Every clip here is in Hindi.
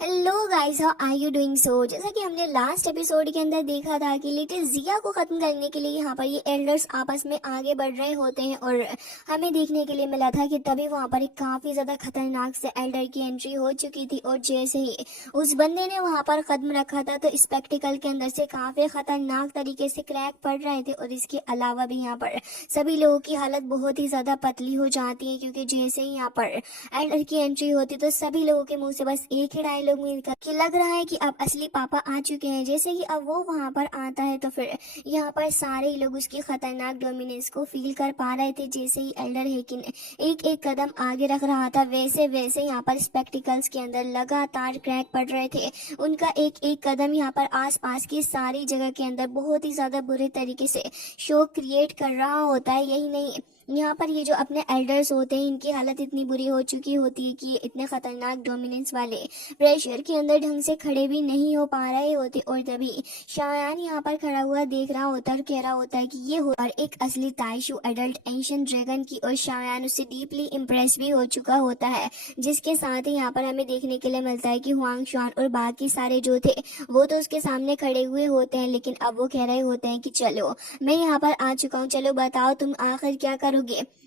Hello guys, how are you doing? So जैसा कि हमने लास्ट एपिसोड के अंदर देखा था कि लिटिल जिया को खत्म करने के लिए यहाँ पर ये एल्डर्स आपस में आगे बढ़ रहे होते हैं और हमें देखने के लिए मिला था कि तभी वहाँ पर एक काफी ज्यादा खतरनाक से एल्डर की एंट्री हो चुकी थी। और जैसे ही उस बंदे ने वहाँ पर कदम रखा था तो स्पेक्टिकल के अंदर से काफी खतरनाक तरीके से क्रैक पड़ रहे थे। और इसके अलावा भी यहाँ पर सभी लोगों की हालत बहुत ही ज्यादा पतली हो जाती है, क्योंकि जैसे ही यहाँ पर एल्डर की एंट्री होती तो सभी लोगों के मुंह से बस एक ही डायलॉग मिलता कि लग रहा है कि अब असली पापा आ चुके हैं। जैसे ही अब वो वहां पर आता है तो फिर यहाँ पर सारे ही लोग उसकी खतरनाक डोमिनेंस को फील कर पा रहे थे। जैसे ही एल्डर हेकिन एक एक कदम आगे रख रहा था, वैसे वैसे यहाँ पर स्पेक्टिकल्स के अंदर लगातार क्रैक पड़ रहे थे। उनका एक एक कदम यहाँ पर आसपास की सारी जगह के अंदर बहुत ही ज्यादा बुरे तरीके से शोक क्रिएट कर रहा होता है। यही नहीं, यहाँ पर ये जो अपने एल्डर्स होते हैं इनकी हालत इतनी बुरी हो चुकी होती है कि ये इतने खतरनाक डोमिनेंस वाले प्रेशर के अंदर ढंग से खड़े भी नहीं हो पा रहे होते। और तभी शायान यहाँ पर खड़ा हुआ देख रहा होता है और कह रहा होता है कि ये हो और एक असली ताइशु एडल्ट एंशियंट ड्रैगन की। और शायान उससे डीपली इम्प्रेस भी हो चुका होता है, जिसके साथ ही यहाँ पर हमें देखने के लिए मिलता है कि हुआंग शुआन और बाकी सारे जो थे वो तो उसके सामने खड़े हुए होते हैं, लेकिन अब वो कह रहे होते हैं कि चलो मैं यहाँ पर आ चुका हूँ, चलो बताओ तुम आखिर क्या करोगे।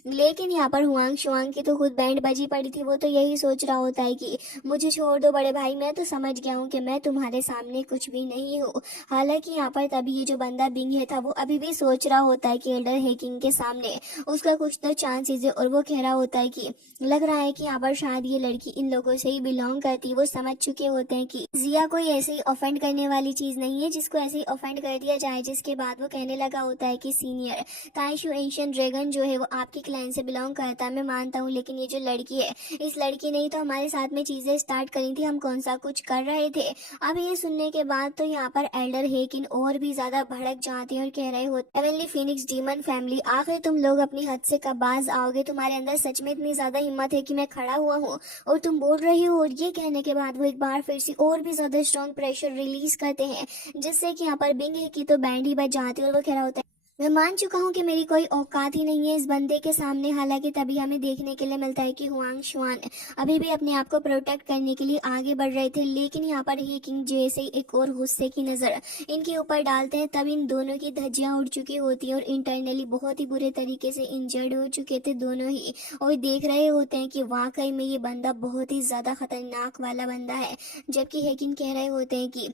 लेकिन यहाँ पर हुआंग शुआंग की तो खुद बैंड बजी पड़ी थी। वो तो यही सोच रहा होता है कि मुझे छोड़ दो बड़े भाई, मैं तो समझ गया हूँ कि मैं तुम्हारे सामने कुछ भी नहीं हूँ। हालांकि यहाँ पर तभी ये जो बंदा बिंग था वो अभी भी सोच रहा होता है कि एल्डर हेकिंग के सामने उसका कुछ तो चांसेस है। और वो कह रहा होता है कि लग रहा है कि यहाँ पर शायद ये लड़की इन लोगों से ही बिलोंग करती। वो समझ चुके होते हैं कि जिया कोई ऐसे ही ऑफेंड करने वाली चीज नहीं है जिसको ऐसे ही ऑफेंड कर दिया जाए। जिसके बाद वो कहने लगा होता है कि सीनियर ताइशु एंशियंट ड्रैगन जो है वो आपकी क्लैन से बिलोंग करता है, मैं मानता हूँ, लेकिन ये जो लड़की है इस लड़की ने ही तो हमारे साथ में चीजें स्टार्ट करी थी, हम कौन सा कुछ कर रहे थे। अब ये सुनने के बाद तो यहाँ पर एल्डर हेकिन और भी ज्यादा भड़क जाते हैं और कह रहे होते हेवनली फीनिक्स डीमन फैमिली, आखिर तुम लोग अपनी हद से कब बाज आओगे? तुम्हारे अंदर सच में इतनी ज्यादा हिम्मत है कि मैं खड़ा हुआ हूँ और तुम बोल रही हो? और ये कहने के बाद वो एक बार फिर से और भी ज्यादा स्ट्रॉन्ग प्रेशर रिलीज करते हैं, जिससे कि यहाँ पर बिंग है की तो बैंड ही बज जाती है। और वो कह रहा होता है मैं मान चुका हूँ कि मेरी कोई औकात ही नहीं है इस बंदे के सामने। हालांकि तभी हमें देखने के लिए मिलता है कि हुआंग शुआन अभी भी अपने आप को प्रोटेक्ट करने के लिए आगे बढ़ रहे थे, लेकिन यहाँ पर ही किंग जैसे ही एक और गुस्से की नजर इनके ऊपर डालते हैं तब इन दोनों की धज्जियां उड़ चुकी होती हैं और इंटरनली बहुत ही बुरे तरीके से इंजर्ड हो चुके थे दोनों ही। और देख रहे होते हैं कि वाकई में ये बंदा बहुत ही ज्यादा खतरनाक वाला बंदा है। जबकि हेकिन कह रहे होते हैं कि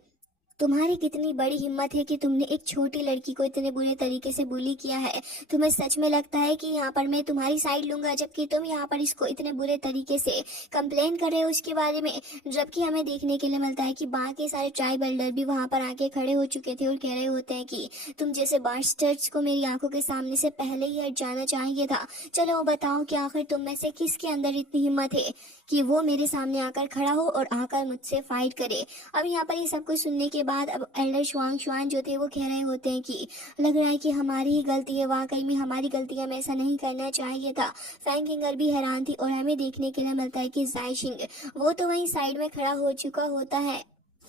तुम्हारी कितनी बड़ी हिम्मत है कि तुमने एक छोटी लड़की को इतने बुरे तरीके से बुली किया है। तुम्हें सच में लगता है कि यहाँ पर मैं तुम्हारी साइड लूंगा, जबकि तुम यहाँ पर इसको इतने बुरे तरीके से कंप्लेन कर रहे हो उसके बारे में। जबकि हमें देखने के लिए मिलता है कि बाकी सारे ट्राइब एल्डर भी वहां पर आके खड़े हो चुके थे और कह रहे होते हैं कि तुम जैसे बास्टर्ड्स को मेरी आंखों के सामने से पहले ही हट जाना चाहिए था। चलो बताओ कि आखिर तुम में से किसके अंदर इतनी हिम्मत है कि वो मेरे सामने आकर खड़ा हो और आकर मुझसे फाइट करे। अब यहाँ पर ये सब कुछ सुनने के बाद अब एल्डर शुआंग शुआन जो थे वो कह रहे होते हैं कि लग रहा है कि हमारी ही गलती है, वाकई में हमारी गलती है, हमें ऐसा नहीं करना चाहिए था। फैंग किंगर भी हैरान थी। और हमें देखने के लिए मिलता है कि जायशिंग वो तो वहीं साइड में खड़ा हो चुका होता है।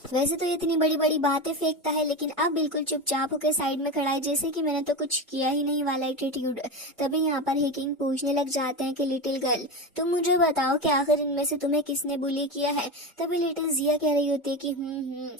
वैसे तो ये इतनी बड़ी बड़ी बातें फेंकता है, लेकिन अब बिल्कुल चुपचाप होकर साइड में खड़ा है, जैसे कि मैंने तो कुछ किया ही नहीं वाला एटीट्यूड। तभी यहाँ पर हेकिंग पूछने लग जाते हैं कि लिटिल गर्ल तुम मुझे बताओ कि आखिर इनमें से तुम्हें किसने बुली किया है। तभी लिटिल जिया कह रही होती है कि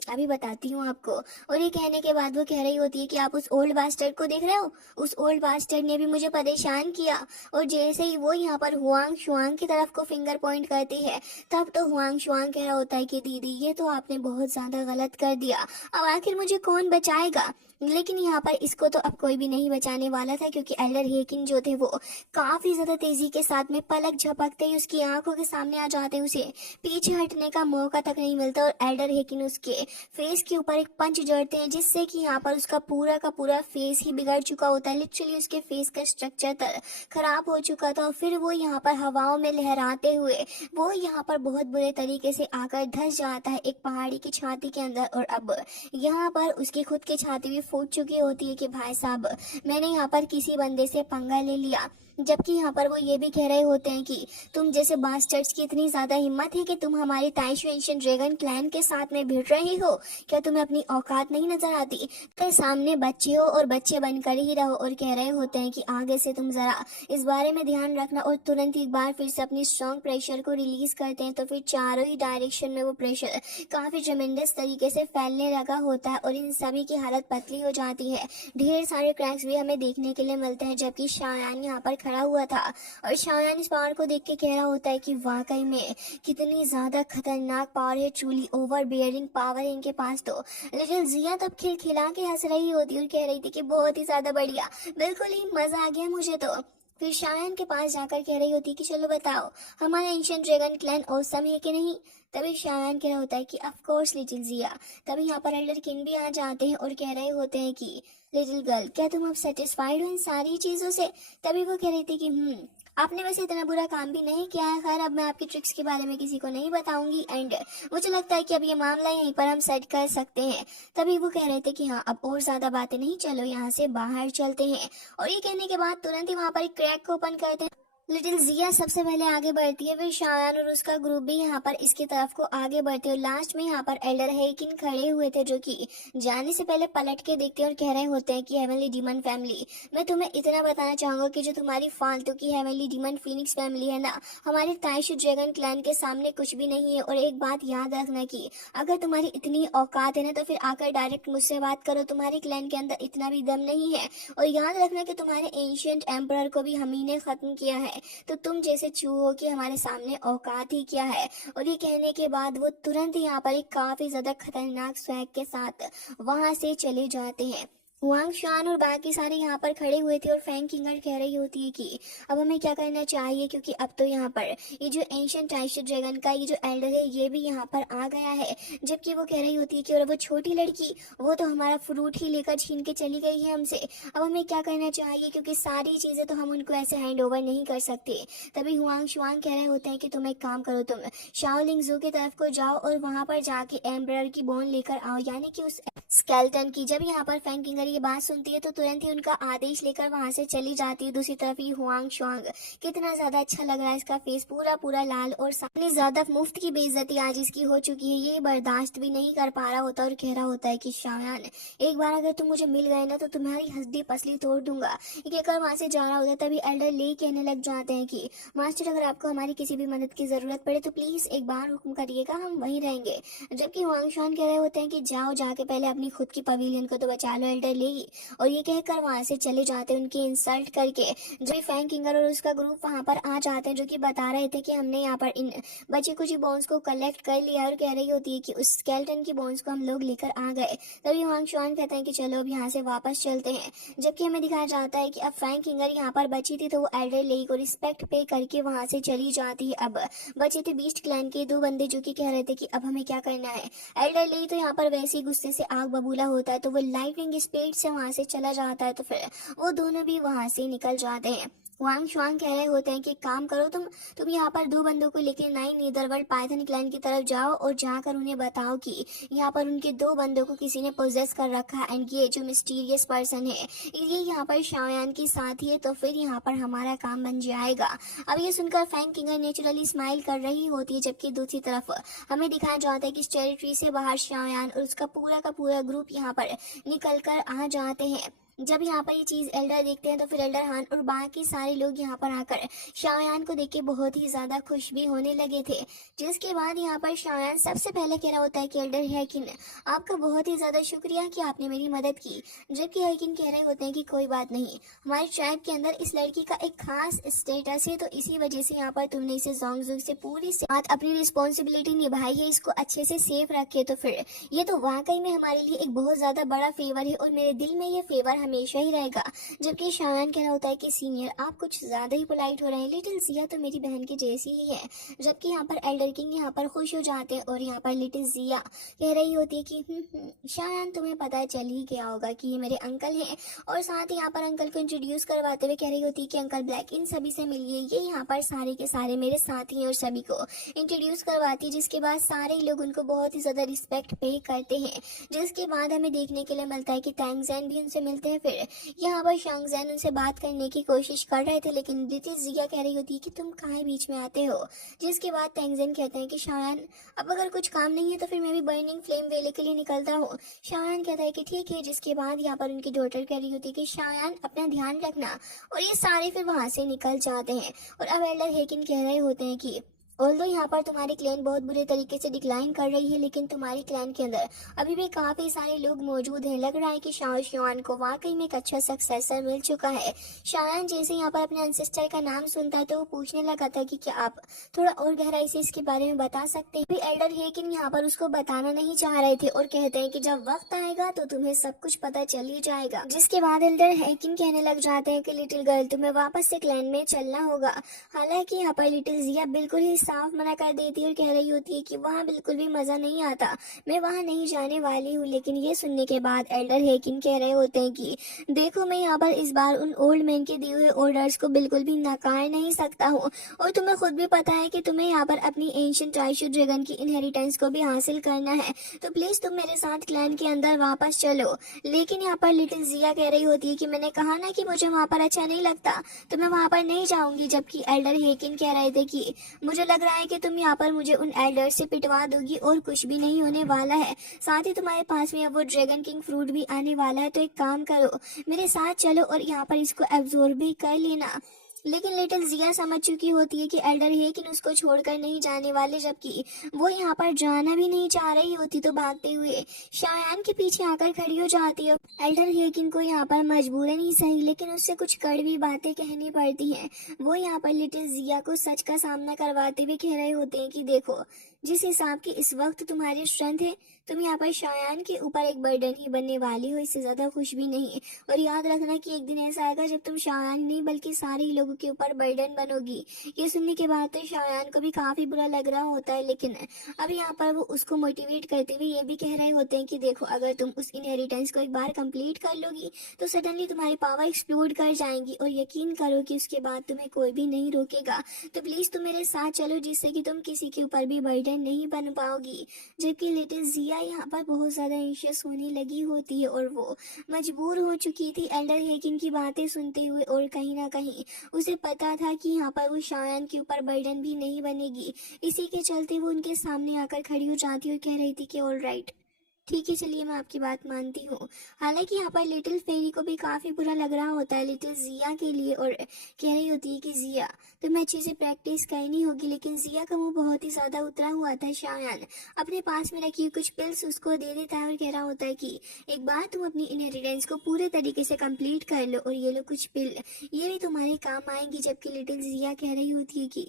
अभी बताती हूँ आपको। और ये कहने के बाद वो कह रही होती है कि आप उस ओल्ड बास्टर्ड को देख रहे हो, उस ओल्ड बास्टर्ड ने भी मुझे परेशान किया। और जैसे ही वो यहाँ पर हुआंग शुआंग की तरफ को फिंगर पॉइंट करती है तब तो हुआंग शुआंग कह रहा होता है कि दीदी ये तो आपने बहुत ज्यादा गलत कर दिया, अब आखिर मुझे कौन बचाएगा। लेकिन यहाँ पर इसको तो अब कोई भी नहीं बचाने वाला था, क्योंकि एल्डर हेकिन जो थे वो काफी ज्यादा तेजी के साथ में पलक झपकते ही उसकी आंखों के सामने आ जाते हैं, उसे पीछे हटने का मौका तक नहीं मिलता। और एल्डर हेकिन उसके फेस के ऊपर एक पंच जड़ते हैं, जिससे कि यहाँ पर उसका पूरा का पूरा फेस ही बिगड़ चुका होता है। लिटरली उसके फेस का स्ट्रक्चर खराब हो चुका था। और फिर वो यहाँ पर हवाओं में लहराते हुए वो यहाँ पर बहुत बुरे तरीके से आकर धंस जाता है एक पहाड़ी की छाती के अंदर। और अब यहाँ पर उसकी खुद की छाती भी फूट चुकी होती है कि भाई साहब मैंने यहाँ पर किसी बंदे से पंगा ले लिया। जबकि यहाँ पर वो ये भी कह रहे होते हैं कि तुम जैसे बास्टर्ड्स की इतनी ज्यादा हिम्मत है कि तुम हमारे ताइशु एंशियंट ड्रैगन क्लैन के साथ में भिड़ रहे हो, क्या तुम्हें अपनी औकात नहीं नजर आती? तो सामने बच्चे हो और बच्चे बनकर ही रहो। और कह रहे होते हैं कि आगे से तुम जरा इस बारे में ध्यान रखना। और तुरंत एक बार फिर से अपनी स्ट्रॉन्ग प्रेशर को रिलीज करते हैं तो फिर चारों ही डायरेक्शन में वो प्रेशर काफी ट्रेमेंडस तरीके से फैलने लगा होता है और इन सभी की हालत पतली हो जाती है। ढेर सारे क्रैक्स भी हमें देखने के लिए मिलते हैं, जबकि शायान यहाँ पर खड़ा हुआ था और शायान इस पावर को देख के कह रहा होता है कि वाकई में कितनी ज्यादा खतरनाक पावर है, ट्रूली ओवर बियरिंग पावर है इनके पास। तो लिटिल जिया तब खिलखिला के हंस रही होती और कह रही थी कि बहुत ही ज्यादा बढ़िया, बिल्कुल ही मजा आ गया मुझे तो। फिर शायान के पास जाकर कह रही होती कि चलो बताओ, हमारा एंशिएंट ड्रैगन क्लैन औसम है कि नहीं? तभी शायान कह रहा होता है कि ऑफ कोर्स लिटिल जिया। तभी यहाँ पर एल्डर किंग भी आ जाते हैं और कह रहे होते हैं कि लिटिल गर्ल, क्या तुम अब सेटिस्फाइड हो इन सारी चीजों से? तभी वो कह रही थी कि आपने वैसे इतना बुरा काम भी नहीं किया है। खैर, अब मैं आपकी ट्रिक्स के बारे में किसी को नहीं बताऊंगी एंड मुझे लगता है कि अब ये मामला यहीं पर हम सेट कर सकते हैं। तभी वो कह रहे थे कि हाँ, अब और ज्यादा बातें नहीं, चलो यहाँ से बाहर चलते हैं। और ये कहने के बाद तुरंत ही वहां पर एक क्रैक को ओपन करते हैं। लिटिल जिया सबसे पहले आगे बढ़ती है, फिर शायान और उसका ग्रुप भी यहाँ पर इसकी तरफ को आगे बढ़ते हैं। और लास्ट में यहाँ पर एल्डर हेकिन खड़े हुए थे, जो कि जाने से पहले पलट के देखते हैं और कह रहे होते हैं कि हेवनली डीमन फैमिली, मैं तुम्हें इतना बताना चाहूंगा कि जो तुम्हारी फालतू की हेवनली डीमन फीनिक्स फैमिली है ना, हमारे ताइशु ड्रैगन क्लैन के सामने कुछ भी नहीं है। और एक बात याद रखना कि अगर तुम्हारी इतनी औकात है ना, तो फिर आकर डायरेक्ट मुझसे बात करो, तुम्हारे क्लैन के अंदर इतना भी दम नहीं है। और याद रखना कि तुम्हारे एंशिएंट एम्परर को भी हम ही ने खत्म किया है, तो तुम जैसे चूहो की हमारे सामने औकात ही क्या है। और ये कहने के बाद वो तुरंत यहाँ पर एक काफी ज्यादा खतरनाक स्वैग के साथ वहां से चले जाते हैं। हुआंग शान और बाकी सारे यहाँ पर खड़े हुए थे और फैंग किंगर कह रही होती है कि अब हमें क्या करना चाहिए, क्योंकि अब तो यहाँ पर ये जो एंशिएंट टाइशु ड्रैगन का ये जो एल्डर है ये भी यहाँ पर आ गया है। जबकि वो कह रही होती है कि और वो छोटी लड़की, वो तो हमारा फ्रूट ही लेकर छीन के चली गई है हमसे, अब हमें क्या करना चाहिए, क्योंकि सारी चीजें तो हम उनको ऐसे हैंड ओवर नहीं कर सकते। तभी हुआंग शुआंग कह रहे होते हैं कि तुम एक काम करो, तुम शाओलिंग जू की तरफ को जाओ और वहां पर जाके एम्ब्रर की बोन लेकर आओ, यानी कि उस स्केल्टन की। जब यहाँ पर फैंग किंगर ये बात सुनती है तो तुरंत ही उनका आदेश लेकर वहां से चली जाती है। दूसरी तरफ ही हुआंग शुआंग, कितना ज्यादा अच्छा लग रहा है इसका फेस, पूरा पूरा लाल, और इतनी ज्यादा मुफ्त की बेइज्जती आज इसकी हो चुकी है, ये बर्दाश्त भी नहीं कर पा रहा होता और कह रहा होता है कि शायान, एक बार अगर तुम मुझे मिल गए ना तो तुम्हारी हड्डी पसली तोड़ दूंगा। ये कहकर वहां से जा रहा होता है। तभी एल्डर ले कहने लग जाते हैं कि मास्टर, अगर आपको हमारी किसी भी मदद की जरूरत पड़े तो प्लीज एक बार हुक्म करिएगा, हम वहीं रहेंगे। जबकि हुआंग शुआन कह रहे होते हैं कि जाओ, जाके पहले अपनी खुद की पवेलियन को तो बचा लो एल्डर लेगी। और ये कहकर वहां से चले जाते हैं उनकी इंसल्ट करके। जो फैंग किंगर और उसका ग्रुप वहां पर आ जाते हैं, जो कि बता रहे थे कि हमने यहाँ पर इन बचे कुछ बोन्स को कलेक्ट कर लिया। और कह रही होती है कि उस स्केल्टन की बोन्स को हम लोग लेकर आ गए। तभी हुआंग शुआन कहते हैं कि चलो अब यहाँ से वापस चलते हैं। जबकि हमें दिखाया जाता है कि अब फैंग किंगर यहाँ पर बची थी तो वो एल्डर लेई को रिस्पेक्ट पे करके वहां से चली जाती है। अब बचे थे बीस्ट क्लैन के दो बंदे, जो कि कह रहे थे कि अब हमें क्या करना है। एल्डर लेई तो यहाँ पर वैसे ही गुस्से से आग बबूला होता है, तो वो लाइटनिंग स्पीड से वहां से चला जाता है। तो फिर वो दोनों भी वहां से निकल जाते हैं। वांग शुआंग कह रहे होते हैं कि काम करो, तुम यहाँ पर दो बंदों को लेकर नाइन नीदरवर्ल्ड पाइथन क्लैन की तरफ जाओ और जाकर उन्हें बताओ कि यहाँ पर उनके दो बंदों को किसी ने पोजेस कर रखा है एंड ये जो मिस्टीरियस पर्सन है ये यहाँ पर शाओयान की साथी है, तो फिर यहाँ पर हमारा काम बन जाएगा। अब ये सुनकर फैंग किंगर नेचुरली स्माइल कर रही होती है, जबकि दूसरी तरफ हमें दिखाया जाता है कि इस टेरिटरी से बाहर शाओयान और उसका पूरा का पूरा ग्रुप यहाँ पर निकल कर आ जाते हैं। जब यहाँ पर ये चीज एल्डर देखते हैं तो फिर एल्डर हान और बाकी सारे लोग यहाँ पर आकर शाओयान को देख के बहुत ही ज्यादा खुश भी होने लगे थे। जिसके बाद यहाँ पर शाओयान सबसे पहले कह रहा होता है कि एल्डर हैकिन, आपका बहुत ही ज्यादा शुक्रिया कि आपने मेरी मदद की। जबकि हैकिन कह रहे होते हैं कि कोई बात नहीं, हमारे ट्राइब के अंदर इस लड़की का एक खास स्टेटस है, तो इसी वजह से यहाँ पर तुमने इसे जोंगजुग से पूरी साथ अपनी रिस्पॉन्सिबिलिटी निभाई है, इसको अच्छे से सेफ रखे। तो फिर ये तो वाकई में हमारे लिए एक बहुत ज्यादा बड़ा फेवर है और मेरे दिल में ये फेवर हमेशा ही रहेगा। जबकि शायान कह रहा होता है कि सीनियर, आप कुछ ज्यादा ही पोलाइट हो रहे हैं, लिटिल जिया तो मेरी बहन की जैसी ही है। जबकि यहाँ पर एल्डर किंग यहाँ पर खुश हो जाते हैं और यहाँ पर लिटिल जिया कह रही होती है कि शायान, तुम्हें पता चल ही गया होगा कि ये मेरे अंकल हैं। और साथ ही यहाँ पर अंकल को इंट्रोड्यूस करवाते हुए कह रही होती है कि अंकल ब्लैक, इन सभी से मिलिए, ये यहाँ पर सारे के सारे मेरे साथी हैं। और सभी को इंट्रोड्यूस करवाती है, जिसके बाद सारे लोग उनको बहुत ही ज्यादा रिस्पेक्ट पे करते हैं। जिसके बाद हमें देखने के लिए मिलता है कि टैंगजैन भी उनसे मिलते हैं हैं फिर यहाँ पर शांगजैन उनसे बात करने की कोशिश कर रहे थे, लेकिन लिटिल जिया कह रही होती है कि तुम काहे बीच में आते हो। जिसके बाद तैंगजन कहते हैं कि शायान अब अगर कुछ काम नहीं है तो फिर मैं भी बर्निंग फ्लेम वेले के लिए निकलता हूँ। शायान कहता है कि ठीक है। जिसके बाद यहाँ पर उनकी डॉटर कह रही होती है कि शायान अपना ध्यान रखना, और ये सारे फिर वहां से निकल जाते हैं। और अब एल्डर हेकिन कह रहे होते हैं कि ऑल्दो यहाँ पर तुम्हारी क्लैन बहुत बुरे तरीके से डिक्लाइन कर रही है, लेकिन तुम्हारी क्लैन के अंदर अभी भी काफी सारे लोग मौजूद हैं। लग रहा है कि शाओ शुआन को वाकई में एक अच्छा सक्सेसर मिल चुका है। शायान जैसे यहाँ पर अपने एंसेस्टर का नाम सुनता है तो वो पूछने लगा था कि क्या आप थोड़ा और गहराई से इसके बारे में बता सकते हैं। एल्डर हेकिन यहाँ पर उसको बताना नहीं चाह रहे थे और कहते हैं कि जब वक्त आएगा तो तुम्हें सब कुछ पता चल ही जाएगा। जिसके बाद एल्डर हेकिन कहने लग जाते हैं कि लिटिल गर्ल तुम्हें वापस से क्लैन में चलना होगा। हालांकि यहाँ पर लिटिल जिया बिल्कुल ही साफ मना कर देती है और कह रही होती है कि वहाँ बिल्कुल भी मजा नहीं आता, मैं वहाँ नहीं जाने वाली हूँ। लेकिन ये सुनने के बाद एल्डर हेकिन कह रहे होते हैं कि देखो मैं यहाँ पर इस बार उन ओल्ड मैन के दिए हुए ऑर्डर्स को बिल्कुल भी नकार नहीं सकता हूँ, और तुम्हें खुद भी पता है कि तुम्हें यहाँ पर अपनी एंशिएंट ट्राइशू ड्रैगन की इनहेरिटेंस को भी हासिल करना है, तो प्लीज तुम मेरे साथ क्लैन के अंदर वापस चलो। लेकिन यहाँ पर लिटिल जिया कह रही होती है कि मैंने कहा ना कि मुझे वहाँ पर अच्छा नहीं लगता, तो मैं वहाँ पर नहीं जाऊंगी। जबकि एल्डर हेकिन कह रहे थे कि मुझे लग रहा है कि तुम यहाँ पर मुझे उन एल्डर से पिटवा दोगी और कुछ भी नहीं होने वाला है। साथ ही तुम्हारे पास में अब वो ड्रैगन किंग फ्रूट भी आने वाला है, तो एक काम करो मेरे साथ चलो और यहाँ पर इसको एब्जॉर्ब भी कर लेना। लेकिन लिटिल जिया समझ चुकी होती है कि एल्डर हेकिन उसको छोड़कर नहीं जाने वाले, जबकि वो यहाँ पर जाना भी नहीं चाह रही होती, तो भागते हुए शायान के पीछे आकर खड़ी हो जाती है। एल्डर हेकिन को यहाँ पर मजबूरन ही सही लेकिन उससे कुछ कड़वी बातें कहनी पड़ती हैं। वो यहाँ पर लिटिल जिया को सच का सामना करवाते हुए कह रहे होते हैं कि देखो जिस हिसाब की इस वक्त तुम्हारी स्ट्रेंथ है तुम यहाँ पर शायान के ऊपर एक बर्डन ही बनने वाली हो, इससे ज्यादा कुछ भी नहीं। और याद रखना कि एक दिन ऐसा आएगा जब तुम शायान नहीं बल्कि सारे ही लोगों के ऊपर बर्डन बनोगी। ये सुनने के बाद तो शायान को भी काफी बुरा लग रहा होता है, लेकिन अब यहाँ पर वो उसको मोटिवेट करते हुए ये भी कह रहे होते हैं कि देखो अगर तुम उस इनहेरिटेंस को एक बार कंप्लीट कर लोगी तो सडनली तुम्हारी पावर एक्सप्लोड कर जाएंगी, और यकीन करो कि उसके बाद तुम्हें कोई भी नहीं रोकेगा। तो प्लीज तुम मेरे साथ चलो जिससे कि तुम किसी के ऊपर भी बर्डन नहीं बन पाओगी। जबकि लिटिल जिया यहाँ पर बहुत ज्यादा एंशियस होने लगी होती है और वो मजबूर हो चुकी थी एल्डर हेकिन की बातें सुनते हुए, और कहीं ना कहीं उसे पता था कि यहाँ पर वो शायान के ऊपर बर्डन भी नहीं बनेगी। इसी के चलते वो उनके सामने आकर खड़ी हो जाती और कह रही थी कि ऑल राइट ठीक है चलिए मैं आपकी बात मानती हूँ। हालांकि यहाँ पर लिटिल फेरी को भी काफी बुरा लग रहा होता है लिटिल जिया के लिए, और कह रही होती है कि जिया तुम्हें अच्छे से प्रैक्टिस करनी होगी। लेकिन जिया का मुंह बहुत ही ज्यादा उतरा हुआ था। शायान अपने पास में रखी हुई कुछ पिल्स उसको दे देता है और कह रहा होता है कि एक बार तुम अपनी इनहेरिटेंस को पूरे तरीके से कंप्लीट कर लो और ये लो कुछ पिल, ये भी तुम्हारे काम आएंगी। जबकि लिटिल जिया कह रही होती है कि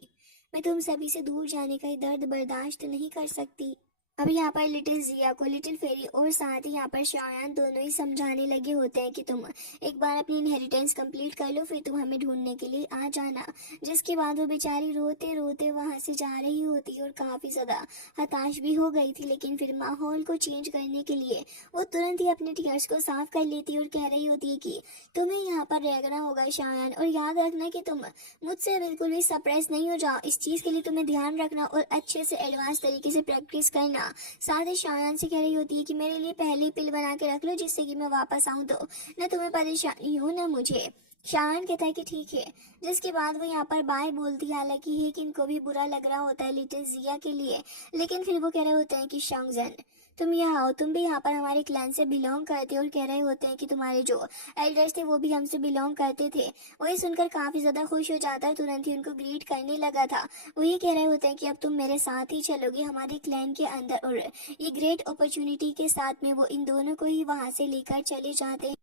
मैं तुम सभी से दूर जाने का ये दर्द बर्दाश्त नहीं कर सकती। अब यहाँ पर लिटिल जिया को लिटिल फेरी और साथ ही यहाँ पर शायान दोनों ही समझाने लगे होते हैं कि तुम एक बार अपनी इनहेरिटेंस कंप्लीट कर लो फिर तुम हमें ढूंढने के लिए आ जाना। जिसके बाद वो बेचारी रोते रोते वहां से जा रही होती और काफी ज्यादा हताश भी हो गई थी। लेकिन फिर माहौल को चेंज करने के लिए वो तुरंत ही अपने टीयर्स को साफ कर लेती और कह रही होती है कि तुम्हें यहाँ पर रहना होगा शायान, और याद रखना कि तुम मुझसे बिल्कुल भी सरप्राइज नहीं हो जाओ। इस चीज के लिए तुम्हें ध्यान रखना और अच्छे से एडवांस तरीके से प्रैक्टिस करना। साथ ही शायान से कह रही होती है कि मेरे लिए पहले पिल बना के रख लो जिससे कि मैं वापस आऊं तो न तुम्हें परेशानी हो न मुझे। शायान कहता है कि ठीक है। जिसके बाद वो यहाँ पर बाय बोलती है। हालांकि हेकिन को भी बुरा लग रहा होता है लिटिल जिया के लिए, लेकिन फिर वो कह रहे होते हैं कि शांगजन तुम यहाँ आओ, तुम भी यहाँ पर हमारे क्लैन से बिलोंग करते हो, और कह रहे होते हैं कि तुम्हारे जो एल्डर्स थे वो भी हमसे बिलोंग करते थे। वही सुनकर काफी ज्यादा खुश हो जाता है, तुरंत ही उनको ग्रीट करने लगा था। वही कह रहे होते हैं कि अब तुम मेरे साथ ही चलोगे हमारे क्लैन के अंदर, और ये ग्रेट अपॉर्चुनिटी के साथ में वो इन दोनों को ही वहां से लेकर चले जाते हैं।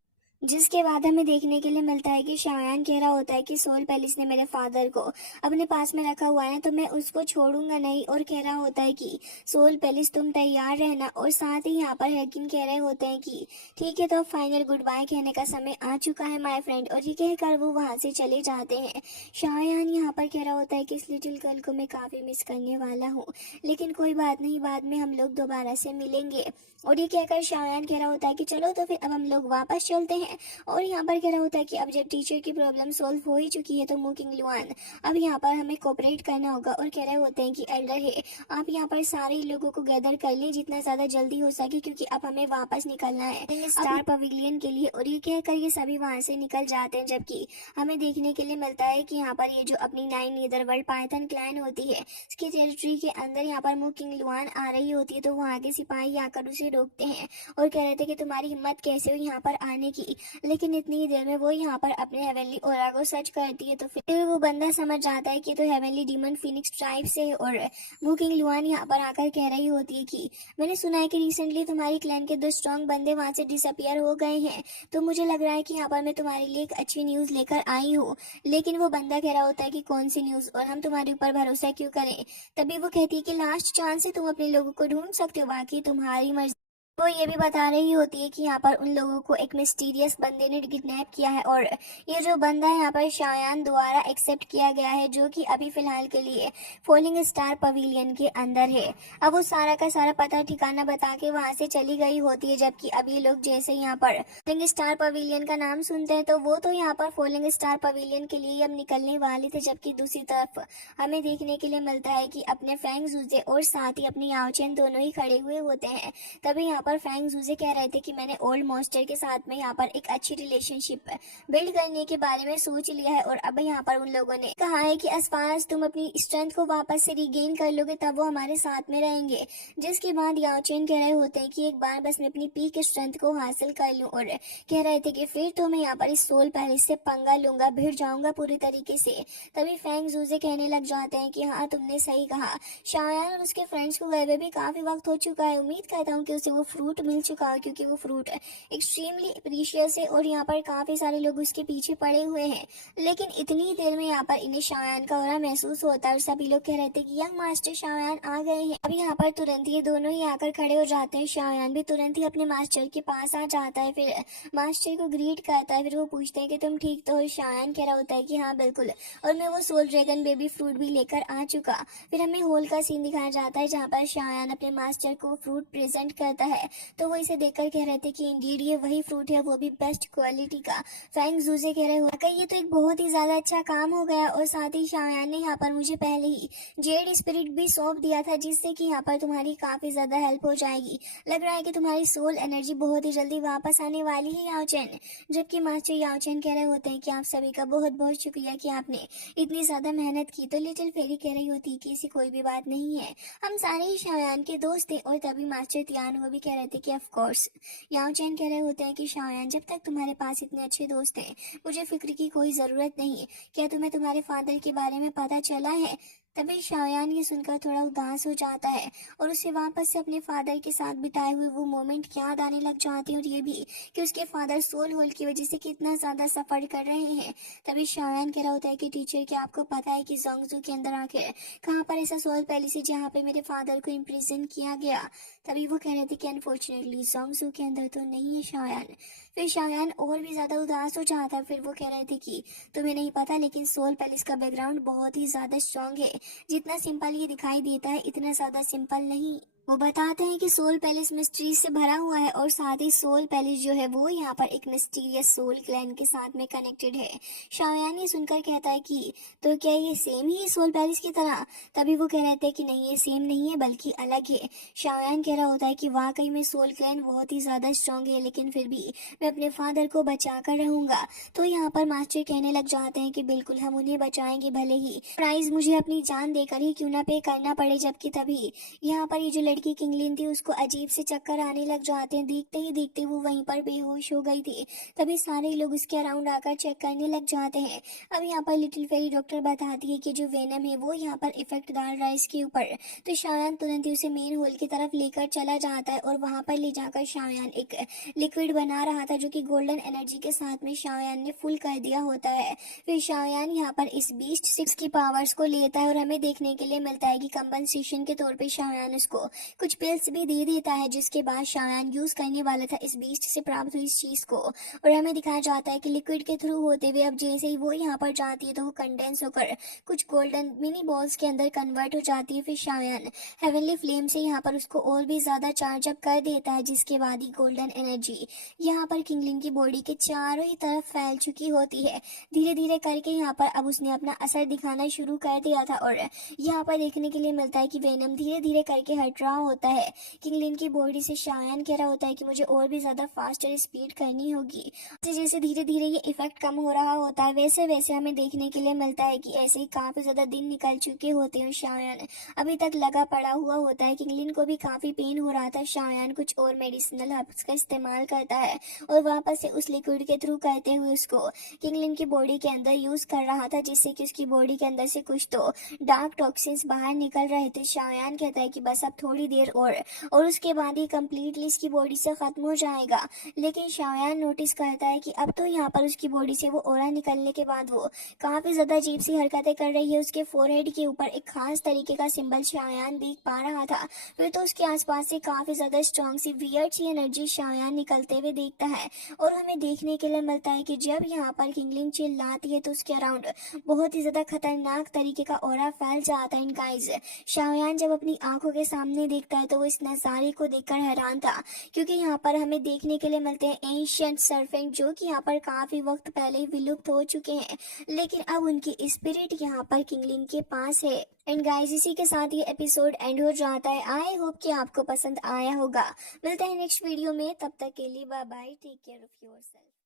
जिसके बाद हमें देखने के लिए मिलता है कि शायान कह रहा होता है कि सोल पैलेस ने मेरे फादर को अपने पास में रखा हुआ है तो मैं उसको छोड़ूंगा नहीं, और कह रहा होता है कि सोल पैलेस तुम तैयार रहना। और साथ ही यहाँ पर हेकिन कह रहे होते हैं कि ठीक है तो फाइनल गुड बाय कहने का समय आ चुका है माय फ्रेंड, और ये कहकर वो वहां से चले जाते हैं। शायान यहाँ पर कह रहा होता है कि इस लिटिल गर्ल को मैं काफी मिस करने वाला हूँ, लेकिन कोई बात नहीं, बाद में हम लोग दोबारा से मिलेंगे। और ये कहकर शायान कह रहा होता है कि चलो तो फिर अब हम लोग वापस चलते हैं। हैं। और यहाँ पर क्या होता है कि अब जब टीचर की प्रॉब्लम सॉल्व हो ही चुकी है तो मुकिंग लुआन अब यहाँ पर हमें कोऑपरेट करना होगा और कह रहे होते हैं कि एल्डर है, आप यहाँ पर सारे लोगों को गैदर कर लें जितना ज्यादा जल्दी हो सके, क्योंकि अब हमें वापस निकलना है स्टार पवेलियन के लिए। और ये कहकर ये सभी वहां से निकल जाते हैं, जबकि हमें देखने के लिए मिलता है कि यहाँ पर ये जो अपनी 9 नीदरवर्ल्ड पाइथन क्लैन होती है इसकी टेरिटरी के अंदर यहाँ पर मुकिंग लुआन आ रही होती है, तो वहाँ के सिपाही आकर उसे रोकते हैं और कह रहे थे कि तुम्हारी हिम्मत कैसे हुई यहाँ पर आने की। लेकिन इतनी ही देर में वो यहाँ पर अपने हेवनली ओरा को सर्च करती है, तो फिर वो बंदा समझ जाता है कि तो हेवनली डीमन फिनिक्स ट्राइब से है। और मुकिंग लुआन यहाँ पर आकर कह रही होती है कि मैंने सुना है कि रिसेंटली तुम्हारी क्लैन के 2 स्ट्रॉन्ग बंदे वहां से डिसअपियर हो गए हैं, तो मुझे लग रहा है कि यहाँ पर मैं तुम्हारे लिए एक अच्छी न्यूज लेकर आई हूँ। लेकिन वो बंदा कह रहा होता है कि कौन सी न्यूज और हम तुम्हारे ऊपर भरोसा क्यों करें। तभी वो कहती है कि लास्ट चांस है, तुम अपने लोगों को ढूंढ सकते हो, बाकी तुम्हारी मर्जी। वो ये भी बता रही होती है कि यहाँ पर उन लोगों को एक मिस्टीरियस बंदे ने किडनैप किया है और ये जो बंदा है यहाँ पर शायान द्वारा एक्सेप्ट किया गया है, जो कि अभी फिलहाल के लिए फॉलिंग स्टार पवेलियन के अंदर है। अब वो सारा का सारा पता ठिकाना बता के वहां से चली गई होती है, जबकि अभी लोग जैसे यहाँ पर फॉलिंग स्टार पवेलियन का नाम सुनते हैं तो वो तो यहाँ पर फॉलिंग स्टार पवेलियन के लिए अब निकलने वाले थे। जबकि दूसरी तरफ हमें देखने के लिए मिलता है कि अपने फैंग जूजे और साथ ही अपनी याओचेन दोनों ही खड़े हुए होते हैं। तभी यहाँ पर फैंग जूजे कह रहे थे कि मैंने ओल्ड मास्टर के साथ में यहाँ पर एक अच्छी रिलेशनशिप बिल्ड करने के बारे में सोच लिया है। और अब यहाँ पर उन लोगों ने कहा है कि as far as तुम अपनी स्ट्रेंथ को वापस से रिगेन कर लोगे तब वो हमारे साथ में रहेंगे। जिसके बाद याओचेन कह रहे होते हैं कि एक बार बस मैं अपनी पीक स्ट्रेंथ को हासिल कर लूं, और कह रहे थे कि फिर तो मैं यहाँ पर इस सोल पैलेस से पंगा लूंगा, भिड़ जाऊंगा पूरी तरीके से। तभी फैंग जूजे कहने लग जाते हैं कि हाँ तुमने सही कहा, शायान और उसके फ्रेंड्स को गए हुए भी काफी वक्त हो चुका है, उम्मीद करता हूँ कि उसे वो फ्रूट मिल चुका है, क्योंकि वो फ्रूट एक्सट्रीमली प्रीशियस है और यहाँ पर काफी सारे लोग उसके पीछे पड़े हुए हैं। लेकिन इतनी देर में यहाँ पर इन्हें शायान का ऑरा महसूस होता है और सभी लोग कह रहे थे कि यंग मास्टर शायान आ गए हैं। अब यहाँ पर तुरंत ये दोनों ही आकर खड़े हो जाते हैं। शायान भी तुरंत ही अपने मास्टर के पास आ जाता है, फिर मास्टर को ग्रीट करता है। फिर वो पूछते हैं कि तुम ठीक तो हो। शायान कह रहा होता है कि हाँ बिल्कुल, और मैं वो सोल ड्रैगन बेबी फ्रूट भी लेकर आ चुका। फिर हमें होल का सीन दिखाया जाता है जहाँ पर शायान अपने मास्टर को फ्रूट प्रेजेंट करता है, तो वो इसे देखकर कह रहे थे कि इंडीड ये वही फ्रूट है, वो भी बेस्ट क्वालिटी का। फैंग जूजे कह रहे हो ये तो एक बहुत ही ज्यादा अच्छा काम हो गया, और साथ ही शायान ने यहाँ पर मुझे पहले ही जेड स्पिरिट भी सौंप दिया था, जिससे कि यहाँ पर तुम्हारी काफी ज्यादा हेल्प हो जाएगी। लग रहा है कि तुम्हारी सोल एनर्जी बहुत ही जल्दी वापस आने वाली है याओचेन। जबकि मास्टर याओचेन कह रहे होते हैं कि आप सभी का बहुत बहुत शुक्रिया कि आपने इतनी ज्यादा मेहनत की। तो लिटिल फेरी कह रही होती कि ऐसी कोई भी बात नहीं है, हम सारे ही शायान के दोस्त थे। और तभी मास्टर तियान वो भी कह रहे थे कि ऑफ कोर्स। याओचेन कह रहे होते हैं कि शायान जब तक तुम्हारे पास इतने अच्छे दोस्त हैं मुझे फिक्र की कोई जरूरत नहीं। क्या तुम्हें तुम्हारे फादर के बारे में पता चला है? तभी शायान ये सुनकर थोड़ा उदास हो जाता है और उसे वापस से अपने फादर के साथ बिताए हुए वो मोमेंट याद आने लग जाते हैं, और ये भी कि उसके फादर सोल होल की वजह से कितना ज्यादा सफर कर रहे हैं। तभी शायान कह रहा होता है कि टीचर क्या आपको पता है कि जोंगजू के अंदर आखिर कहाँ पर ऐसा सोल पैलेस है जहाँ पे मेरे फादर को इम्प्रिजन किया गया? तभी वो कह रहे थे कि अनफॉर्चुनेटली जोंगजू के अंदर तो नहीं है शायान। फिर शायान और भी ज्यादा उदास हो जाता है। फिर वो कह रहे थे कि तुम्हें नहीं पता, लेकिन सोल पैलेस का बैकग्राउंड बहुत ही ज्यादा स्ट्रांग है। जितना सिंपल ये दिखाई देता है इतना ज्यादा सिंपल नहीं। वो बताते हैं कि सोल पैलेस मिस्ट्री से भरा हुआ है, और साथ ही सोल पैलेस जो है वो यहाँ पर एक मिस्टीरियस सोल क्लैन के साथ में कनेक्टेड है। शायान ये सुनकर कहता है कि तो क्या ये सेम ही है सोल पैलेस की तरह? तभी वो कह रहे थे कि नहीं, ये सेम नहीं है बल्कि अलग है। शायान कह रहा होता है कि वाकई में सोल क्लैन बहुत ही ज्यादा स्ट्रांग है, लेकिन फिर भी मैं अपने फादर को बचा कर रहूंगा। तो यहाँ पर मास्टर कहने लग जाते हैं कि बिल्कुल हम उन्हें बचाएंगे, भले ही प्राइज मुझे अपनी जान देकर ही क्यों ना पे करना पड़े। जबकि तभी यहाँ पर ये जो लड़की किंगलिन थी उसको अजीब से चक्कर आने लग जाते हैं। देखते ही देखते वो वहीं पर बेहोश हो गई थी। तभी सारे लोग उसके अराउंड आकर चेक करने लग जाते हैं। अब यहाँ पर लिटिल फेरी डॉक्टर बताती है कि जो वेनम है वो यहाँ पर इफेक्ट डाल रहा है इसके ऊपर। तो शायान तुरंत ही उसे मेन होल की तरफ लेकर चला जाता है, और वहां पर ले जाकर शायान एक लिक्विड बना रहा था जो कि गोल्डन एनर्जी के साथ में शायान ने फुल कर दिया होता है। फिर शायान यहाँ पर इस बीस्ट 6 की पावर्स को लेता है, और हमें देखने के लिए मिलता है कि कंपनसेशन के तौर पे शायान उसको कुछ पिल्स भी दे देता है, जिसके बाद शायान यूज करने वाला था इस बीस्ट से प्राप्त हुई इस चीज को। और हमें दिखाया जाता है कि लिक्विड के थ्रू होते हुए अब जैसे ही वो यहाँ पर जाती है तो वो कंडेंस होकर कुछ गोल्डन मिनी बॉल्स के अंदर कन्वर्ट हो जाती है। फिर शायान हेवनली फ्लेम से यहाँ पर उसको और भी ज्यादा चार्ज अप कर देता है, जिसके बाद ही गोल्डन एनर्जी यहाँ पर किंगलिन की बॉडी के चारों ही तरफ फैल चुकी होती है। धीरे धीरे करके यहाँ पर अब उसने अपना असर दिखाना शुरू कर दिया था और यहाँ पर देखने के लिए मिलता है कि वेनम धीरे धीरे करके हट रहा होता है। किंगलिन की बॉडी से शायान कह रहा होता है कि मुझे और भी ज्यादा फास्टर स्पीड करनी होगी। जैसे जैसे धीरे धीरे ये इफेक्ट कम हो रहा होता है, वैसे वैसे हमें देखने के लिए मिलता है कि ऐसे ही काफी ज्यादा दिन निकल चुके होते हैं। शायान अभी तक लगा पड़ा हुआ होता है। किंगलिन को भी काफी पेन हो रहा था। शायान कुछ और मेडिसिनल हर्ब्स का इस्तेमाल करता है और वापस से उस लिक्विड के थ्रू करते हुए उसको किंगलिन की बॉडी के अंदर यूज कर रहा था, जिससे कि उसकी बॉडी के अंदर से कुछ तो डार्क टॉक्सिन्स बाहर निकल रहे थे। शायान कहता है कि बस अब थोड़ी देर और उसके बाद ही कंप्लीटली इसकी बॉडी से खत्म हो जाएगा। लेकिन शायान नोटिस करता है कि अब तो यहाँ पर उसकी बॉडी से वो ओरा निकलने के बाद वो काफी ज्यादा अजीब सी हरकतें कर रही है। उसके फोरहेड के ऊपर एक खास तरीके का सिंबल शायान देख पा रहा था। फिर तो उसके आसपास से काफी ज्यादा स्ट्रॉन्ग सी वियर्ड सी एनर्जी शायान निकलते हुए देखता है और हमें देखने के लिए मिलता है कि जब यहाँ पर किंगलिन चिल्लाती है तो उसके अराउंड बहुत ही ज्यादा खतरनाक तरीके का ओरा फैल जाता है। गाइस, शायान जब अपनी आंखों के सामने देखता है तो वो इस नजारे को देखकर हैरान था, क्योंकि यहाँ पर हमें देखने के लिए मिलते हैं एंशिएंट सर्पेंट, जो कि यहाँ पर काफी वक्त पहले ही विलुप्त हो चुके हैं, लेकिन अब उनकी स्पिरिट यहाँ पर किंगलिन के पास है। एंड गाइस, इसी के साथ ये एपिसोड एंड हो जाता है। आई होप कि आपको पसंद आया होगा। मिलते हैं नेक्स्ट वीडियो में, तब तक के लिए bye bye, take care of yourself.